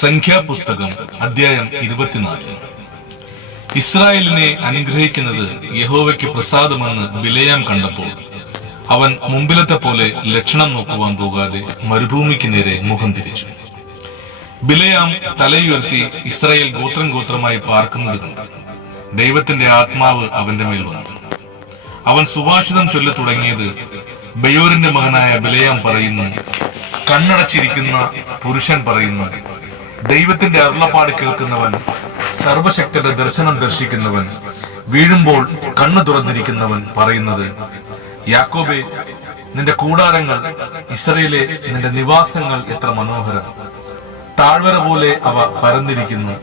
സംഖ്യാപുസ്തകം അധ്യായം 24. ഇസ്രായേലിനെ അനുഗ്രഹിക്കുന്നത് യഹോവയ്ക്ക് പ്രസാദമെന്ന് ബിലെയാം കണ്ടപ്പോൾ അവൻ മുമ്പിലത്തെ പോലെ ലക്ഷണം നോക്കുവാൻ പോകാതെ മരുഭൂമിക്ക് നേരെ മുഖം തിരിച്ചു. ബിലെയാം തലയുയർത്തി ഇസ്രായേൽ ഗോത്രം ഗോത്രമായി പാർക്കുന്നത് കണ്ടു. ദൈവത്തിന്റെ ആത്മാവ് അവന്റെ മേൽ വന്നു. അവൻ സുഭാഷിതം ചൊല്ലി തുടങ്ങിയത് ബയോരിന്റെ മകനായ ബിലെയാം പറയുന്നു, കണ്ണടച്ചിരിക്കുന്ന പുരുഷൻ പറയുന്നു, ദൈവത്തിന്റെ അരുളപ്പാട് കേൾക്കുന്നവൻ, സർവശക്തിയുടെ ദർശനം ദർശിക്കുന്നവൻ, വീഴുമ്പോൾ കണ്ണു തുറന്നിരിക്കുന്നവൻ പറയുന്നത്, യാക്കോബേ, നിന്റെ കൂടാരങ്ങൾ, ഇസ്രയേലേ, നിന്റെ നിവാസങ്ങൾ എത്ര മനോഹരം! താഴ്വര പോലെ അവ പരന്നിരിക്കുന്നു.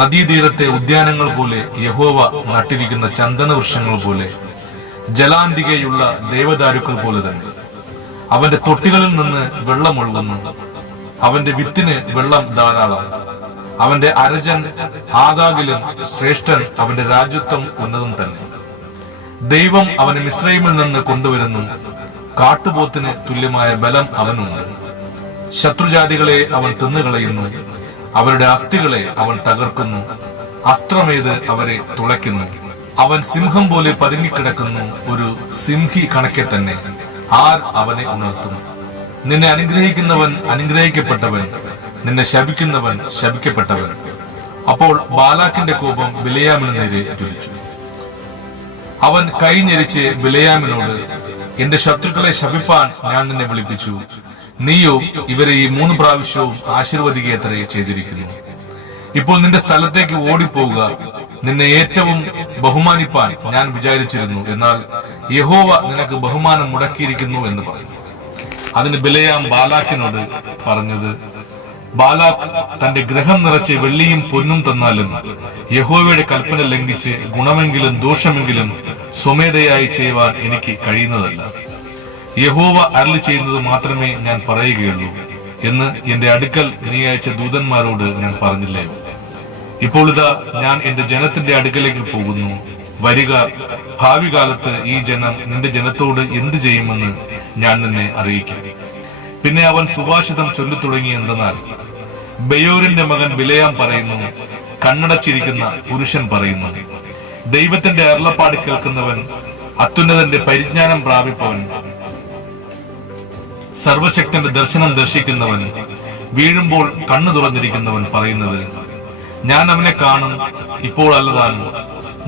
നദീതീരത്തെ ഉദ്യാനങ്ങൾ പോലെ, യഹോവ നട്ടിരിക്കുന്ന ചന്ദന വൃക്ഷങ്ങൾ പോലെ, ജലാന്തികയുള്ള ദേവദാരുക്കൾ പോലെ തന്നെ. അവന്റെ തൊട്ടികളിൽ നിന്ന് വെള്ളം ഒഴുകുന്നു. അവന്റെ വിത്തിന് വെള്ളം ധാരാളം. അവന്റെ അരജൻ ആഗാഗിലും ശ്രേഷ്ഠൻ, അവന്റെ രാജ്യത്വം ഉന്നതം തന്നെ. ദൈവം അവനെ മിസ്രയീമിൽ നിന്ന് കൊണ്ടുവരുന്നു. കാട്ടുപോത്തിന് തുല്യമായ ബലം അവനുണ്ട്. ശത്രുജാതികളെ അവൻ തിന്നുകളയുന്നു. അവരുടെ അസ്ഥികളെ അവൻ തകർക്കുന്നു. അസ്ത്രമേത് അവരെ തുളയ്ക്കുന്നു. അവൻ സിംഹം പോലെ പതുങ്ങിക്കിടക്കുന്നു. ഒരു സിംഹി കണക്കെ തന്നെ. ആർ അവനെ ഉണർത്തും? നിന്നെ അനുഗ്രഹിക്കുന്നവൻ അനുഗ്രഹിക്കപ്പെട്ടവൻ, നിന്നെ ശപിക്കുന്നവൻ ശപിക്കപ്പെട്ടവൻ. അപ്പോൾ ബാലാക്കിന്റെ കോപം ബിലെയാമിന് നേരെ ജ്വലിച്ചു. അവൻ കൈ ഞെരിച്ച് ബിലെയാമിനോട്, എന്റെ ശത്രുക്കളെ ശപിപ്പാൻ ഞാൻ നിന്നെ വിളിപ്പിച്ചു. നീയോ ഇവരെ ഈ 3 പ്രാവശ്യവും ആശീർവദിക്കുകയത്രേ ചെയ്തിരിക്കുന്നു. ഇപ്പോൾ നിന്റെ സ്ഥലത്തേക്ക് ഓടിപ്പോവുക. നിന്നെ ഏറ്റവും ബഹുമാനിപ്പാൻ ഞാൻ വിചാരിച്ചിരുന്നു, എന്നാൽ യഹോവ നിനക്ക് ബഹുമാനം മുടക്കിയിരിക്കുന്നു എന്ന് പറഞ്ഞു. അതിന് ബിലെയാം ബാലാക്കിനോട് പറഞ്ഞത്, ബാലാക്ക് തന്റെ ഗ്രഹം നിറച്ച് വെള്ളിയും പൊന്നും തന്നാലും യഹോവയുടെ കൽപ്പന ലംഘിച്ച് ഗുണമെങ്കിലും ദോഷമെങ്കിലും സ്വമേധയായി ചെയ്യുവാൻ എനിക്ക് കഴിയുന്നതല്ല. യഹോവ അരുളി ചെയ്യുന്നത് മാത്രമേ ഞാൻ പറയുകയുള്ളൂ എന്ന് എന്റെ അടുക്കൽ നീ അയച്ച ദൂതന്മാരോട് ഞാൻ പറഞ്ഞില്ലയോ? ഇപ്പോൾ ഇതാ ഞാൻ എന്റെ ജനത്തിന്റെ അടുക്കലേക്ക് പോകുന്നു. വരിക, ഭാവി കാലത്ത് ഈ ജനം നിന്റെ ജനത്തോട് എന്ത് ചെയ്യുമെന്ന് ഞാൻ നിന്നെ അറിയിക്കാം. പിന്നെ അവൻ സുഭാഷിതം ചൊല്ലിത്തുടങ്ങി എന്തെന്നാൽ, ബയോരിന്റെ മകൻ ബിലെയാം പറയുന്നു, കണ്ണടച്ചിരിക്കുന്ന പുരുഷൻ പറയുന്നു, ദൈവത്തിന്റെ അരുളപ്പാട് കേൾക്കുന്നവൻ, അത്യുന്നതന്റെ പരിജ്ഞാനം പ്രാപിപ്പവൻ, സർവശക്തന്റെ ദർശനം ദർശിക്കുന്നവൻ, വീഴുമ്പോൾ കണ്ണു തുറന്നിരിക്കുന്നവൻ പറയുന്നത്, ഞാൻ അവനെ കാണും, ഇപ്പോൾ അല്ലതാനും,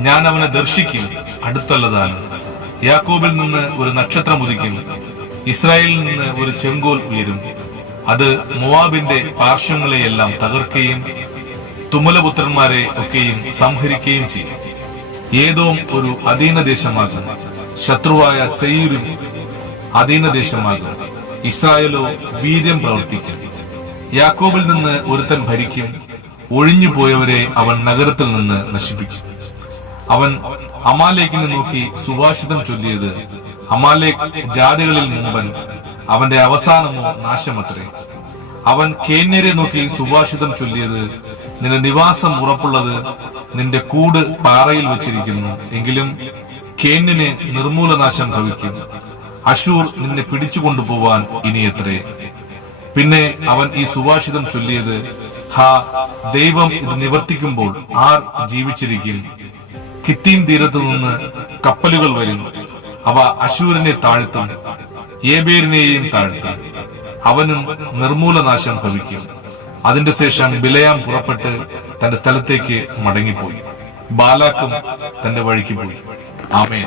ഞാൻ അവനെ ദർശിക്കും, അടുത്തല്ലതാനും. യാക്കോബിൽ നിന്ന് ഒരു നക്ഷത്രം ഉദിക്കും, ഇസ്രായേലിൽ നിന്ന് ഒരു ചെങ്കോൽ ഉയരും. അത് മോവാബിന്റെ പാർശ്വങ്ങളെയെല്ലാം തകർക്കുകയും തുമലപുത്രന്മാരെ ഒക്കെയും സംഹരിക്കുകയും ചെയ്യും. ഏദോം ഒരു അധീനദേശമാകും, ശത്രുവായ സെയീരും അധീനദേശമാകും. ഇസ്രായേലോ വീര്യം പ്രവർത്തിക്കും. യാക്കോബിൽ നിന്ന് ഒരുത്തൻ ഭരിക്കും, ഒഴിഞ്ഞു പോയവരെ അവൻ നഗരത്തിൽ നിന്ന് നശിപ്പിക്കും. അവൻ അമാലേക്കിനെ നോക്കി സുഭാഷിതം ചൊല്ലിയത്, അമാലേക്ക് ജാതികളിൽ മുമ്പൻ, അവന്റെ അവസാനമോ നാശമത്രേ. അവൻ കേന്യരെ നോക്കി സുഭാഷിതം ചൊല്ലിയത്, നിന്റെ നിവാസം ഉറപ്പുള്ളത്, നിന്റെ കൂട് പാറയിൽ വച്ചിരിക്കുന്നു. എങ്കിലും കേന്യന് നിർമൂലനാശം ഭവിക്കും. അശൂർ നിന്നെ പിടിച്ചുകൊണ്ടുപോവാൻ ഇനിയത്രേ. പിന്നെ അവൻ ഈ സുഭാഷിതം ചൊല്ലിയത്, ഹാ, ദൈവം ഇത് നിവർത്തിക്കുമ്പോൾ ആർ ജീവിച്ചിരിക്കും? കിത്തീം തീരത്തു നിന്ന് കപ്പലുകൾ വരും. അവ അശൂരിനെ താഴ്ത്തും, ഏബേരിനെയും താഴ്ത്തും. അവനും നിർമൂലനാശം ഭവിക്കും. അതിന്റെ ശേഷം ബിലെയാം പുറപ്പെട്ട് തന്റെ സ്ഥലത്തേക്ക് മടങ്ങിപ്പോയി. ബാലാക്കും തന്റെ വഴിക്ക് പോയി. ആമേൻ.